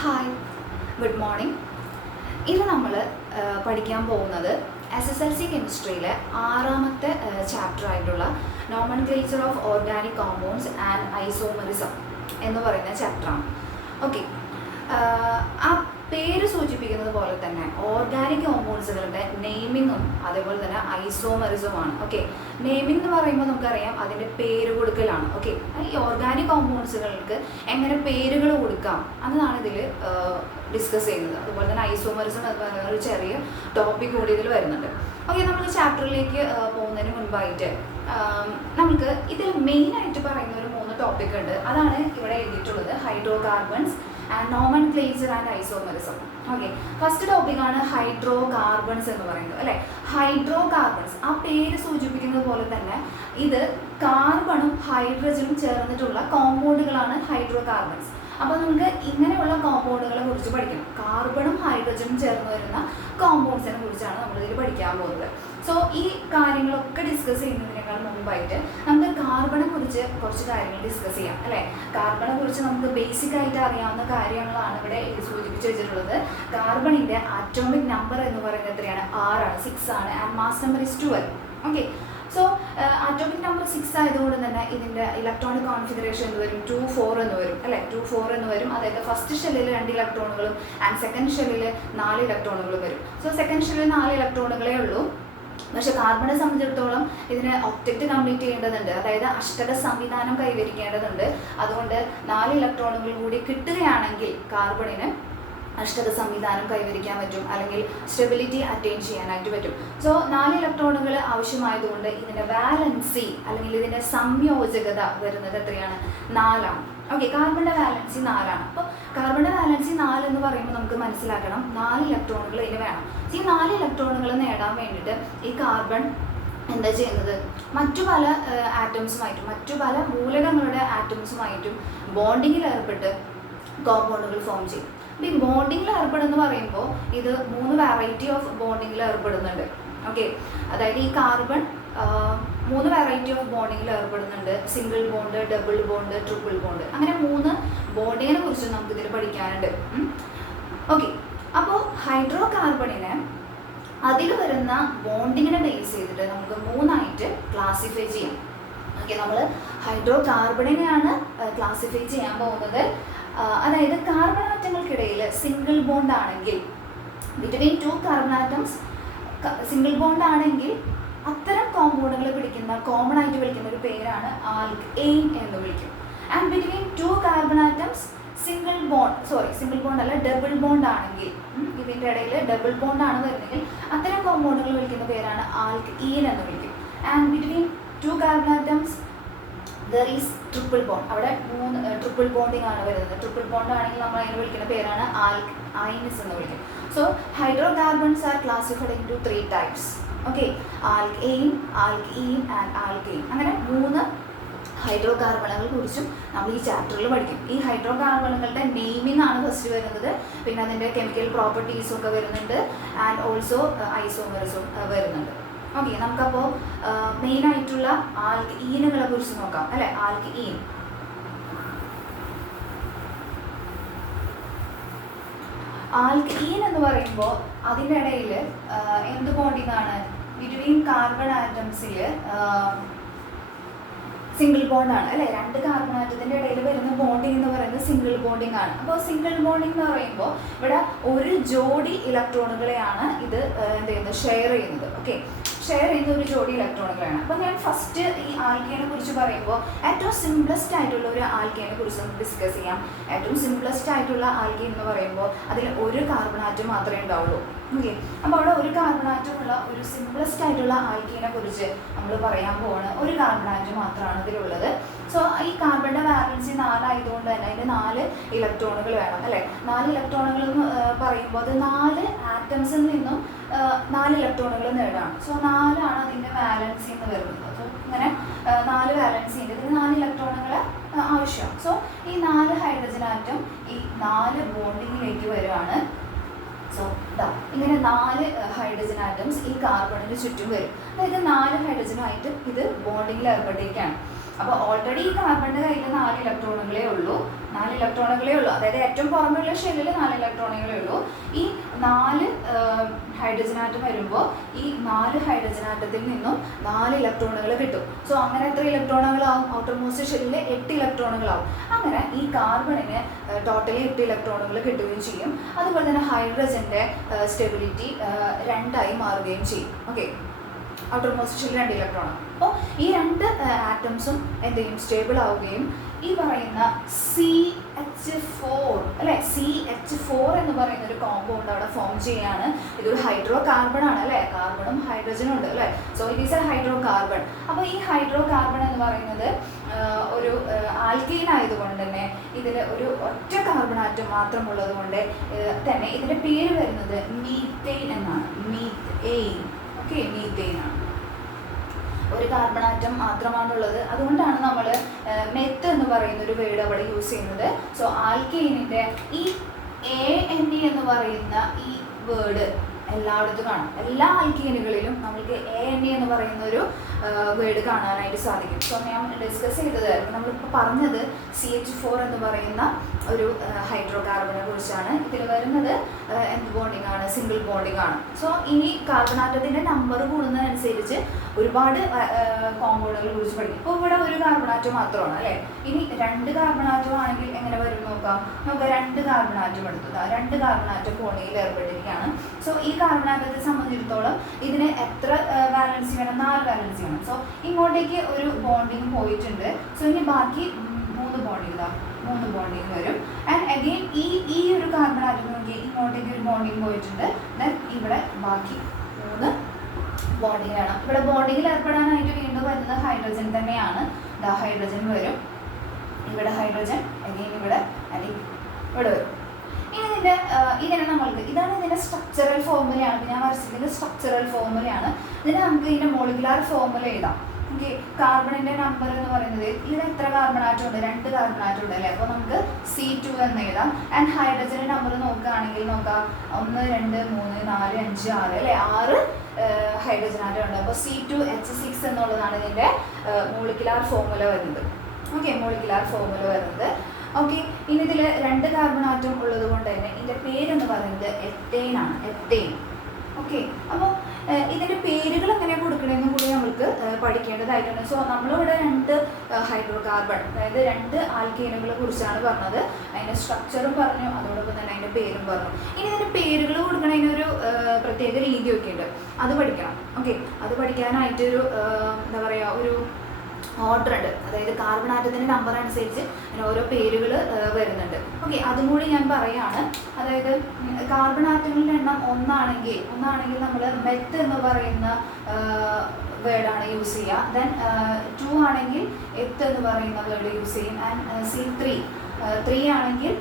Hi, good morning. ഇന്ന് നമ്മൾ പഠിക്കാൻ പോകുന്നത് SSLC കെമിസ്ട്രിയിലെ ആറാമത്തെ ചാപ്റ്റർ ആയിട്ടുള്ള nomenclature of organic compounds and isomerism എന്ന് പറയുന്ന ചാപ്റ്ററാണ്. ഓക്കെ, ആ പേര് സൂചിപ്പിക്കുന്നത് പോലെ തന്നെ ഓർഗാനിക് കോമ്പൗണ്ട്സുകളുടെ നെയിമിങ്ങും അതേപോലെ തന്നെ ഐസോമറിസമാണ്. ഓക്കെ, നെയിമിംഗ് എന്ന് പറയുമ്പോൾ നമുക്കറിയാം അതിൻ്റെ പേര് കൊടുക്കലാണ്. ഓക്കെ, ഈ ഓർഗാനിക് കോമ്പൗണ്ട്സുകൾക്ക് എങ്ങനെ പേരുകൾ കൊടുക്കാം എന്നതാണ് ഇതിൽ ഡിസ്കസ് ചെയ്യുന്നത്. അതുപോലെ തന്നെ ഐസോമറിസം എന്ന് പറയുന്ന ഒരു ചെറിയ ടോപ്പിക് കൂടി ഇതിൽ വരുന്നുണ്ട്. ഓക്കെ, നമ്മൾ ചാപ്റ്ററിലേക്ക് പോകുന്നതിന് മുൻപായിട്ട് നമുക്ക് ഇതിൽ മെയിനായിട്ട് പറയുന്ന ഒരു 3 ടോപ്പിക് ഉണ്ട്. അതാണ് ഇവിടെ എഴുതിയിട്ടുള്ളത്: hydro carbons and nomenclature and isomerism. Okay, first ടോപ്പിക്കാണ് ഹൈഡ്രോ കാർബൺസ് എന്ന് പറയുന്നത്, അല്ലേ? ഹൈഡ്രോ കാർബൺസ്, ആ പേര് സൂചിപ്പിക്കുന്നത് പോലെ തന്നെ ഇത് കാർബണും ഹൈഡ്രജനും ചേർന്നിട്ടുള്ള കോമ്പൗണ്ടുകളാണ് ഹൈഡ്രോ കാർബൺസ്. അപ്പോൾ നമുക്ക് ഇങ്ങനെയുള്ള കോമ്പൗണ്ടുകളെ കുറിച്ച് പഠിക്കണം. കാർബണും ഹൈഡ്രജനും ചേർന്ന് വരുന്ന കോമ്പൗണ്ട്സിനെ കുറിച്ചാണ് നമ്മളിതിൽ പഠിക്കാൻ പോകുന്നത്. സോ ഈ കാര്യങ്ങളൊക്കെ ഡിസ്കസ് ചെയ്യുന്നതിനേക്കാൾ മുമ്പായിട്ട് നമുക്ക് കാർബണെ കുറിച്ച് കുറച്ച് കാര്യങ്ങൾ ഡിസ്കസ് ചെയ്യാം, അല്ലേ? കാർബണെ കുറിച്ച് നമുക്ക് ബേസിക് ആയിട്ട് അറിയാവുന്ന കാര്യങ്ങളാണ് ഇവിടെ സൂചിപ്പിച്ച് വെച്ചിട്ടുള്ളത്. കാർബണിൻ്റെ ആറ്റോമിക് നമ്പർ എന്ന് പറയുന്നത് എത്രയാണ്? 6 ആണ്, 6 ആണ്. And mass number is 12. Okay, so atomic number 6 ആയതുകൊണ്ട് തന്നെ ഇതിൻ്റെ ഇലക്ട്രോണിക് കോൺഫിഗറേഷൻ എന്ന് വരും 2,4 എന്ന് വരും, അല്ലേ? 2,4 എന്ന് വരും. അതായത് ഫസ്റ്റ് ഷെല്ലിൽ 2 ഇലക്ട്രോണുകളും ആൻഡ് സെക്കൻഡ് ഷെല്ലിൽ 4 ഇലക്ട്രോണുകളും വരും. സോ സെക്കൻഡ് ഷെല്ലിൽ 4 ഇലക്ട്രോണുകളേ ഉള്ളൂ. പക്ഷെ കാർബണെ സംബന്ധിച്ചിടത്തോളം ഇതിന് ഒക്ടറ്റ് കംപ്ലീറ്റ് ചെയ്യേണ്ടതുണ്ട്, അതായത് അഷ്ടക സംവിധാനം കൈവരിക്കേണ്ടതുണ്ട്. അതുകൊണ്ട് 4 ഇലക്ട്രോണുകൾ കൂടി കിട്ടുകയാണെങ്കിൽ കാർബണിന് അഷ്ടക സംവിധാനം കൈവരിക്കാൻ പറ്റും, അല്ലെങ്കിൽ സ്റ്റെബിലിറ്റി അറ്റൈൻ ചെയ്യാനായിട്ട് പറ്റും. സോ 4 ഇലക്ട്രോണുകൾ ആവശ്യമായതുകൊണ്ട് ഇതിൻ്റെ വാലൻസി അല്ലെങ്കിൽ ഇതിൻ്റെ സംയോജകത വരുന്നത് എത്രയാണ്? 4 ആണ്. ഓക്കെ, കാർബണിൻ്റെ വാലൻസി 4 ആണ്. അപ്പോൾ കാർബണിൻ്റെ വാലൻസി 4 എന്ന് പറയുമ്പോൾ നമുക്ക് മനസ്സിലാക്കണം 4 ഇലക്ട്രോണുകൾ ഇതിന് വേണം. ഈ 4 ഇലക്ട്രോണുകൾ നേടാൻ വേണ്ടിയിട്ട് ഈ കാർബൺ എന്താ ചെയ്യുന്നത്? മറ്റു പല ആറ്റംസുമായിട്ടും മറ്റു പല മൂലകങ്ങളുടെ ആറ്റംസുമായിട്ടും ബോണ്ടിങ്ങിൽ ഏർപ്പെട്ട് കോമ്പൗണ്ടുകൾ ഫോം ചെയ്യും. അപ്പോൾ ഈ ബോണ്ടിങ്ങിൽ ഏർപ്പെടുമെന്ന് പറയുമ്പോൾ ഇത് 3 വെറൈറ്റി ഓഫ് ബോണ്ടിങ്ങിൽ ഏർപ്പെടുന്നുണ്ട്. ഓക്കെ, അതായത് ഈ കാർബൺ 3 വെറൈറ്റി ഓഫ് ബോണ്ടിങ്ങിൽ ഏർപ്പെടുന്നുണ്ട്: single bond, double bond, triple bond. അങ്ങനെ 3 ബോണ്ടിങ്ങിനെ കുറിച്ച് നമുക്കിതിൽ പഠിക്കാനുണ്ട്. ഓക്കെ, അപ്പോൾ ഹൈഡ്രോ കാർബണിനെ അതിൽ വരുന്ന ബോണ്ടിങ്ങിനെ ബേസ് ചെയ്തിട്ട് നമുക്ക് 3 ആയിട്ട് ക്ലാസിഫൈ ചെയ്യാം. ഓക്കെ, നമ്മൾ ഹൈഡ്രോ കാർബണിനെയാണ് ക്ലാസിഫൈ ചെയ്യാൻ പോകുന്നത്. അതായത് കാർബൺ ആറ്റങ്ങൾക്കിടയിൽ സിംഗിൾ ബോണ്ട് ആണെങ്കിൽ, between 2 carbon atoms single bond ആണെങ്കിൽ അത്തരം കോമ്പൗണ്ടുകൾ പിടിക്കുന്ന കോമൺ ആയിട്ട് വിളിക്കുന്ന ഒരു പേരാണ് ആൽക്കെയ്ൻ എന്ന് വിളിക്കും. And between 2 carbon atoms single bond അല്ല, ഡബിൾ ബോണ്ട് ആണെങ്കിൽ, ഇതിൻ്റെ ഇടയിൽ ഡബിൾ ബോണ്ട് ആണ് വരുന്നെങ്കിൽ അത്തരം കോമ്പൗണ്ടുകൾ വിളിക്കുന്ന പേരാണ് ആൽക്കീൻ എന്ന് വിളിക്കും. And between 2 carbon atoms there is triple bond. അവിടെ 3 ട്രിപ്പിൾ ബോണ്ടിങ് ആണ് വരുന്നത്. ട്രിപ്പിൾ ബോണ്ട് ആണെങ്കിൽ നമ്മൾ അതിനെ വിളിക്കുന്ന പേരാണ് ആൽക്കൈൻസ് എന്ന് വിളിക്കും. So hydrocarbons are classified into 3 types. Okay, alkane, alkene and alkane. അങ്ങനെ 3 ഹൈഡ്രോ കാർബണുകളെ കുറിച്ചും നമ്മൾ ഈ ചാപ്റ്ററിൽ പഠിക്കും. ഈ ഹൈഡ്രോ കാർബണുകളുടെ നെയിമിംഗ് ആണ് ഫസ്റ്റ് വരുന്നത്. പിന്നെ അതിൻ്റെ കെമിക്കൽ പ്രോപ്പർട്ടീസും ഒക്കെ വരുന്നുണ്ട്. ആൻഡ് ഓൾസോ ഐസോമറിസും വരുന്നുണ്ട്. ഓക്കെ, നമുക്കപ്പോൾ മെയിനായിട്ടുള്ള ആൽക്കീനുകളെ കുറിച്ച് നോക്കാം, അല്ലേ? ആൽക്കീൻ എന്ന് പറയുമ്പോൾ അതിൻ്റെ ഇടയിൽ എന്ത് ബോണ്ടിങ് ആണ്? ബിറ്റ്വീൻ കാർബൺ ആറ്റംസിൽ സിംഗിൾ ബോണ്ട് ആണ്, അല്ലേ? 2 കാർബൺ ആറ്റത്തിൻ്റെ ഇടയിൽ വരുന്ന ബോണ്ടിങ് എന്ന് പറയുന്നത് സിംഗിൾ ബോണ്ടിങ് ആണ്. അപ്പോൾ സിംഗിൾ ബോണ്ടിങ് എന്ന് പറയുമ്പോൾ ഇവിടെ ഒരു ജോഡി ഇലക്ട്രോണുകളെയാണ് ഇത് എന്ത് ചെയ്യുന്നത്? ഷെയർ ചെയ്യുന്നത്. ഓക്കെ, ഷെയർ ചെയ്യുന്ന ഒരു ജോഡി ഇലക്ട്രോണുകളാണ്. അപ്പോൾ ഞാൻ ഫസ്റ്റ് ഈ ആൽക്കെയിനെ കുറിച്ച് പറയുമ്പോൾ ഏറ്റവും സിംപ്ലസ്റ്റ് ആയിട്ടുള്ള ഒരു ആൽക്കെയിനെ കുറിച്ച് നമുക്ക് ഡിസ്കസ് ചെയ്യാം. ഏറ്റവും സിംപ്ലസ്റ്റ് ആയിട്ടുള്ള ആൽക്കെയിൻ എന്ന് പറയുമ്പോൾ അതിൽ ഒരു കാർബൺ ആറ്റം മാത്രമേ ഉണ്ടാവുള്ളൂ. ഓക്കെ, അപ്പോൾ അവിടെ ഒരു കാർബൺ ആറ്റം ഉള്ള ഒരു സിംപ്ലസ്റ്റ് ആയിട്ടുള്ള ആൽക്കെയിനെ കുറിച്ച് നമ്മൾ പറയാൻ പോവാണ്. ഒരു കാർബൺ ആറ്റം മാത്രമാണ് ഇതിലുള്ളത്. സോ ഈ കാർബണിൻ്റെ വാലൻസി 4 ആയതുകൊണ്ട് തന്നെ അതിന് 4 ഇലക്ട്രോണുകൾ വേണം, അല്ലേ? 4 ഇലക്ട്രോണുകൾ എന്ന് പറയുമ്പോൾ അത് 4 ആറ്റംസിൽ നിന്നും 4 ഇലക്ട്രോണുകൾ നേടാണ്. സോ 4 ആണ് അതിൻ്റെ വാലൻസി എന്ന് വരുന്നത്. സോ ഇങ്ങനെ 4 വാലൻസി ഉണ്ട്. ഇതിന് 4 ഇലക്ട്രോണുകൾ ആവശ്യമാണ്. സോ ഈ 4 ഹൈഡ്രജൻ ആറ്റം ഈ 4 ബോണ്ടിങ്ങിലേക്ക് വരുവാണ്. സോ ഇങ്ങനെ 4 ഹൈഡ്രജൻ ആറ്റംസ് ഈ കാർബണിന് ചുറ്റും വരും. അതായത് 4 ഹൈഡ്രജനുമായിട്ട് ഇത് ബോണ്ടിങ്ങിൽ ഏർപ്പെട്ടിരിക്കുകയാണ്. അപ്പോൾ ഓൾറെഡി ഈ കാർബണിൻ്റെ കയ്യിൽ 4 ഇലക്ട്രോണുകളേ ഉള്ളൂ, അതായത് ഏറ്റവും പുറമെയുള്ള ഷെല്ലിൽ 4 ഇലക്ട്രോണുകളേ ഉള്ളൂ. ഈ 4 ഹൈഡ്രജൻ ആറ്റം വരുമ്പോൾ ഈ 4 ഹൈഡ്രജൻ ആറ്റത്തിൽ നിന്നും 4 ഇലക്ട്രോണുകൾ കിട്ടും. സോ അങ്ങനെ എത്ര ഇലക്ട്രോണുകളാവും? ഔട്ടർ മോസ്റ്റ് ഷെല്ലിൽ 8 ഇലക്ട്രോണുകളാവും. അങ്ങനെ ഈ കാർബണിന് ടോട്ടലി 8 ഇലക്ട്രോണുകൾ കിട്ടുകയും ചെയ്യും. അതുപോലെ തന്നെ ഹൈഡ്രജൻ്റെ സ്റ്റെബിലിറ്റി 2ആയി മാറുകയും ചെയ്യും. ഓക്കെ, ഔട്ടർ മോസ്റ്റ് ഷെല്ലിൽ 2 ഇലക്ട്രോൺ. അപ്പോൾ ഈ 2 ആറ്റംസും എന്ത് ചെയ്യും? സ്റ്റേബിൾ ആവുകയും ഈ പറയുന്ന CH4 അല്ലേ, CH4 എന്ന് പറയുന്ന ഒരു കോമ്പൗണ്ട് അവിടെ ഫോം ചെയ്യാണ്. ഇതൊരു ഹൈഡ്രോ കാർബൺ ആണ് അല്ലേ, കാർബണും ഹൈഡ്രജനും ഉണ്ട് അല്ലേ. So it is A hydro carbon. അപ്പോൾ ഈ ഹൈഡ്രോ കാർബൺ എന്ന് പറയുന്നത് ഒരു ആൽക്കീൻ ആയതുകൊണ്ട് തന്നെ ഇതിൽ ഒരു ഒറ്റ കാർബൺ ആറ്റം മാത്രമുള്ളത് കൊണ്ട് തന്നെ ഇതിൻ്റെ പേര് വരുന്നത് മീത്തേൻ എന്നാണ്. മീത്തേൻ. ഓക്കെ, മീത്തേൻ ആണ്. ഒരു കാർബൺ ആറ്റം മാത്രമാണുള്ളത്. അതുകൊണ്ടാണ് നമ്മൾ മെത്ത് എന്ന് പറയുന്ന ഒരു വേർഡ് അവിടെ യൂസ് ചെയ്യുന്നത്. സോ ആൽക്കീനിൻ്റെ ഈ ANE എന്ന് പറയുന്ന ഈ വേർഡ് എല്ലായിടത്തും കാണും. എല്ലാ ആൽക്കീനുകളിലും നമുക്ക് ANE എന്ന് പറയുന്ന ഒരു വേർഡ് കാണാനായിട്ട് സാധിക്കും. സോ ഞാൻ ഡിസ്കസ് ചെയ്തതായിരുന്നു, നമ്മളിപ്പോൾ പറഞ്ഞത് CH4 എന്ന് പറയുന്ന ഒരു ഹൈഡ്രോ കാർബണിനെ കുറിച്ചാണ്. ഇതിൽ വരുന്നത് എന്ത് ബോണ്ടിങ് ആണ്? സിംഗിൾ ബോണ്ടിങ് ആണ്. സോ ഇനി കാർബൺ ആറ്റത്തിൻ്റെ നമ്പർ കൂടുന്നതനുസരിച്ച് ഒരുപാട് കോമ്പൗണ്ടുകളെ കുറിച്ച് പഠിക്കും. ഇപ്പോൾ ഇവിടെ ഒരു കാർബൺ ആറ്റം മാത്രമാണ് അല്ലേ. ഇനി 2 കാർബൺ ആറ്റം ആണെങ്കിൽ എങ്ങനെ വരും നോക്കാം. നമുക്ക് 2 കാർബൺ ആറ്റം എടുത്തു. 2 കാർബൺ ആറ്റം ബോണ്ടിങ്ങിൽ ഏർപ്പെട്ടിരിക്കുകയാണ്. സോ ഈ കാർബൺ ആറ്റത്തെ സംബന്ധിച്ചിടത്തോളം ഇതിന് എത്ര വാലൻസി വേണം? 4 വാലൻസി വേണം. സോ ഇങ്ങോട്ടേക്ക് ഒരു ബോണ്ടിങ് പോയിട്ടുണ്ട്. സോ ഇനി ബാക്കി 3 ബോണ്ടിങ് വരും. ആൻഡ് അഗെയിൻ ഈ ഒരു കാർബൺ ആറ്റം നോക്കി ഇങ്ങോട്ടേക്ക് ഒരു ബോണ്ടിങ് പോയിട്ടുണ്ട്. ദെൻ ഇവിടെ ബാക്കി 3 ബോണ്ടിങ് വേണം. ഇവിടെ ബോണ്ടിങ്ങിൽ ഏർപ്പെടാനായിട്ട് വീണ്ടും വരുന്നത് ഹൈഡ്രജൻ തന്നെയാണ്. ഹൈഡ്രജൻ വരും, ഇവിടെ ഹൈഡ്രജൻ, അഗെയിൻ ഇവിടെ, ഇവിടെ വരും. ഇതിനെ നമ്മൾക്ക് ഇതാണ് ഇതിൻ്റെ സ്ട്രക്ചറൽ ഫോർമുലയാണ്. ഞാൻ വരച്ചതിൻ്റെ സ്ട്രക്ചറൽ ഫോർമുലയാണ്. ഇതിന് നമുക്ക് ഇതിൻ്റെ മോളിക്കുലാർ ഫോർമുല എഴുതാം. ഓക്കെ, കാർബണിൻ്റെ നമ്പർ എന്ന് പറയുന്നത് ഇതിൽ എത്ര കാർബൺ ആറ്റം ഉണ്ട്? 2 കാർബൺ ആറ്റം ഉണ്ട് അല്ലേ. അപ്പോൾ നമുക്ക് C2 എന്ന് എഴുതാം. ആൻഡ് ഹൈഡ്രജൻ്റെ നമ്പർ നോക്കുകയാണെങ്കിൽ നോക്കാം, 1 2 3 4 5 6 അല്ലേ, 6 ഹൈഡ്രജൻ ആറ്റം ഉണ്ട്. അപ്പോൾ C2H6 എന്നുള്ളതാണ് ഇതിൻ്റെ മോളിക്കുലാർ ഫോർമുല വരുന്നത്. ഓക്കെ, മോളിക്കുലാർ ഫോർമുല വരുന്നത്. ഓക്കെ, ഇനി ഇതിൽ 2 കാർബൺ ആറ്റം ഉള്ളത് കൊണ്ട് തന്നെ ഇതിൻ്റെ പേരെന്ന് പറയുന്നത് എത്തൈൻ ആണ്. എത്തൈൻ. ഓക്കെ, അപ്പോൾ ഇതിൻ്റെ പേരുകൾ എങ്ങനെ കൊടുക്കണമെന്നും കൂടി നമുക്ക് പഠിക്കേണ്ടതായിട്ടുണ്ട്. സോ നമ്മളിവിടെ 2 ഹൈഡ്രോ കാർബൺ, അതായത് 2 ആൽക്കീനുകളെ കുറിച്ചാണ് പറഞ്ഞത്. അതിൻ്റെ സ്ട്രക്ചറും പറഞ്ഞു, അതോടൊപ്പം തന്നെ അതിൻ്റെ പേരും പറഞ്ഞു. ഇനി ഇതിൻ്റെ പേരുകൾ കൊടുക്കണതിനൊരു പ്രത്യേക രീതിയൊക്കെ ഉണ്ട്, അത് പഠിക്കണം. ഓക്കെ, അത് പഠിക്കാനായിട്ടൊരു എന്താ പറയുക, ഒരു ഓർഡർ ഉണ്ട്. അതായത് കാർബൺ ആറ്റത്തിൻ്റെ നമ്പർ അനുസരിച്ച് അതിന് ഓരോ പേരുകൾ വരുന്നുണ്ട്. ഓക്കെ, അതും കൂടി ഞാൻ പറയുകയാണ്. അതായത് കാർബൺ ആറ്റങ്ങളുടെ എണ്ണം ഒന്നാണെങ്കിൽ നമ്മൾ മെത്ത് എന്ന് പറയുന്ന വേർഡാണ് യൂസ് ചെയ്യുക. ദെൻ 2 ആണെങ്കിൽ എത്ത് എന്ന് പറയുന്ന വേർഡ് യൂസ് ചെയ്യും. ആൻഡ് C3 ആണെങ്കിൽ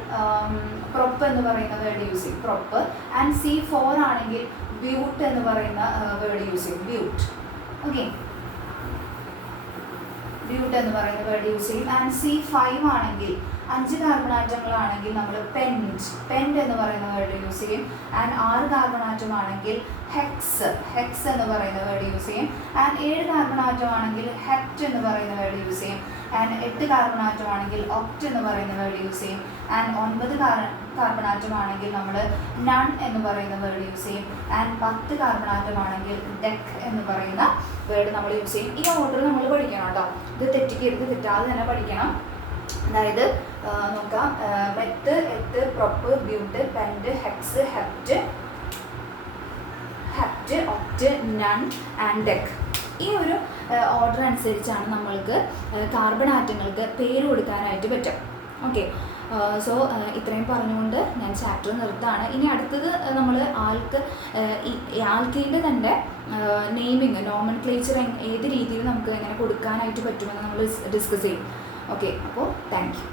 പ്രൊപ്പ് എന്ന് പറയുന്ന വേർഡ് യൂസ് ചെയ്യും, പ്രൊപ്പ്. ആൻഡ് C4 ആണെങ്കിൽ ബ്യൂട്ട് എന്ന് പറയുന്ന വേർഡ് യൂസ് ചെയ്യും, ബ്യൂട്ട്. ഓക്കെ, ബ്യൂട്ട് എന്ന് പറയുന്ന വേർഡ് യൂസ് ചെയ്യും. ആൻഡ് C5 ആണെങ്കിൽ 5 കാർബൺ ആറ്റങ്ങളാണെങ്കിൽ നമ്മൾ പെൻറ്റ് എന്ന് പറയുന്ന വേർഡ് യൂസ് ചെയ്യും. ആൻഡ് 6 കാർബൺ ആറ്റം ആണെങ്കിൽ ഹെക്സ് എന്ന് പറയുന്ന വേർഡ് യൂസ് ചെയ്യും. ആൻഡ് 7 കാർബൺ ആറ്റം ആണെങ്കിൽ ഹെപ്റ്റ് എന്ന് പറയുന്ന വേർഡ് യൂസ് ചെയ്യും. ആൻഡ് 8 കാർബൺ ആറ്റം ആണെങ്കിൽ ഒക്റ്റ് എന്ന് പറയുന്ന വേർഡ് യൂസ് ചെയ്യും. ആൻഡ് 9 കാർബൺ ആറ്റം ആണെങ്കിൽ നമ്മൾ നൺ എന്ന് പറയുന്ന വേർഡ് യൂസ് ചെയ്യും. ആൻഡ് 10 കാർബൺ ആറ്റം ആണെങ്കിൽ ഡെക്ക് എന്ന് പറയുന്ന വേർഡ് നമ്മൾ യൂസ് ചെയ്യും. ഈ ഓർഡർ നമ്മൾ പഠിക്കണം കേട്ടോ, ഇത് തെറ്റിക്കരുത്, തെറ്റാതെ തന്നെ പഠിക്കണം. അതായത് നോക്കാം, meth, eth, prop, but, pent, hex, hept, oct, non and dec. ഈ ഒരു ഓർഡർ അനുസരിച്ചാണ് നമ്മൾക്ക് കാർബൺ ആറ്റങ്ങൾക്ക് പേര് കൊടുക്കാനായിട്ട് പറ്റും. ഓക്കെ, സോ ഇത്രയും പറഞ്ഞുകൊണ്ട് ഞാൻ ചാപ്റ്റർ നിർത്താണ്. ഇനി അടുത്തത് നമ്മൾ ആൽക്കീൻ്റെ തന്നെ നെയിമിങ്, നോമൻക്ലേച്ചർ ഏത് രീതിയിൽ നമുക്ക് എങ്ങനെ കൊടുക്കാനായിട്ട് പറ്റുമെന്ന് നമ്മൾ ഡിസ്കസ് ചെയ്യും. ഓക്കെ, അപ്പോൾ താങ്ക് യു.